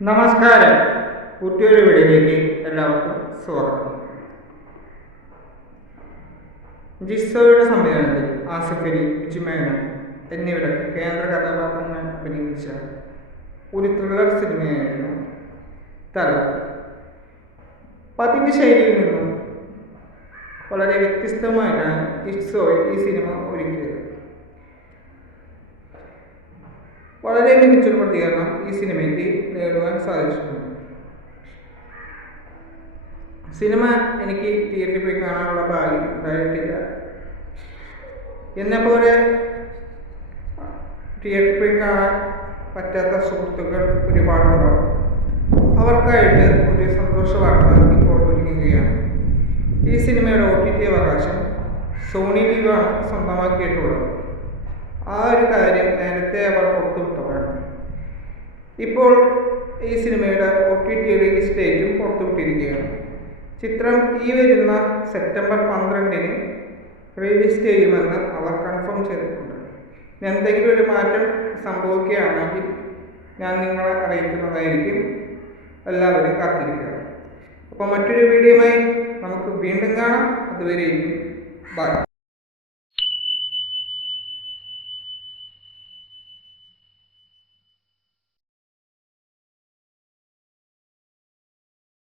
നമസ്കാരം. പുതിയൊരു വീടിലേക്ക് എല്ലാവർക്കും സ്വാഗതം. ജിസോയുടെ സംവിധാനത്തിൽ ആസിഫ് അലി വിജുമേനൻ എന്നിവരൊക്കെ കേന്ദ്ര കഥാപാത്രങ്ങൾ അഭിനയിച്ച ഒരു ത്രില്ലർ സിനിമയായിരുന്നു തല. പതിവ് ശൈലിയിൽ നിന്നും വളരെ വ്യത്യസ്തമായിട്ടാണ് ജിസോയിൽ ഈ സിനിമ ഒരുക്കിയത്. വളരെ മികച്ചൊരു പ്രതികരണം ഈ സിനിമയ്ക്ക് നേടുവാൻ സാധിച്ചിട്ടുണ്ട്. സിനിമ എനിക്ക് തിയേറ്ററിൽ പോയി കാണാനുള്ള ഭാഗ്യം ഉണ്ടായിട്ടില്ല. എന്നെ പോലെ തിയേറ്ററിൽ പോയി കാണാൻ പറ്റാത്ത സുഹൃത്തുക്കൾ ഒരുപാടുണ്ടാവും. അവർക്കായിട്ട് ഒരു സന്തോഷ വാർത്ത ഇപ്പോൾ ഒരുങ്ങുകയാണ്. ഈ സിനിമയുടെ ഒ ടി ടി അവകാശം സോണി ലീവാണ് സ്വന്തമാക്കിയിട്ടുള്ളത്. ആ ഒരു കാര്യം നേരത്തെ അവർ ഇപ്പോൾ ഈ സിനിമയുടെ ഒ ടി ടി റിലീസ് ഡേറ്റും പുറത്തുവിട്ടിരിക്കുകയാണ്. ചിത്രം ഈ വരുന്ന സെപ്റ്റംബർ പന്ത്രണ്ടിന് റിലീസ് ചെയ്യുമെന്ന് അവർ കൺഫേം ചെയ്തിട്ടുണ്ട്. എന്തെങ്കിലും ഒരു മാറ്റം സംഭവിക്കുകയാണെങ്കിൽ ഞാൻ നിങ്ങളെ അറിയിക്കുന്നതായിരിക്കും. എല്ലാവരും കാത്തിരിക്കുക. അപ്പോൾ മറ്റൊരു വീഡിയോയുമായി നമുക്ക് വീണ്ടും കാണാം. അതുവരെയും ബൈ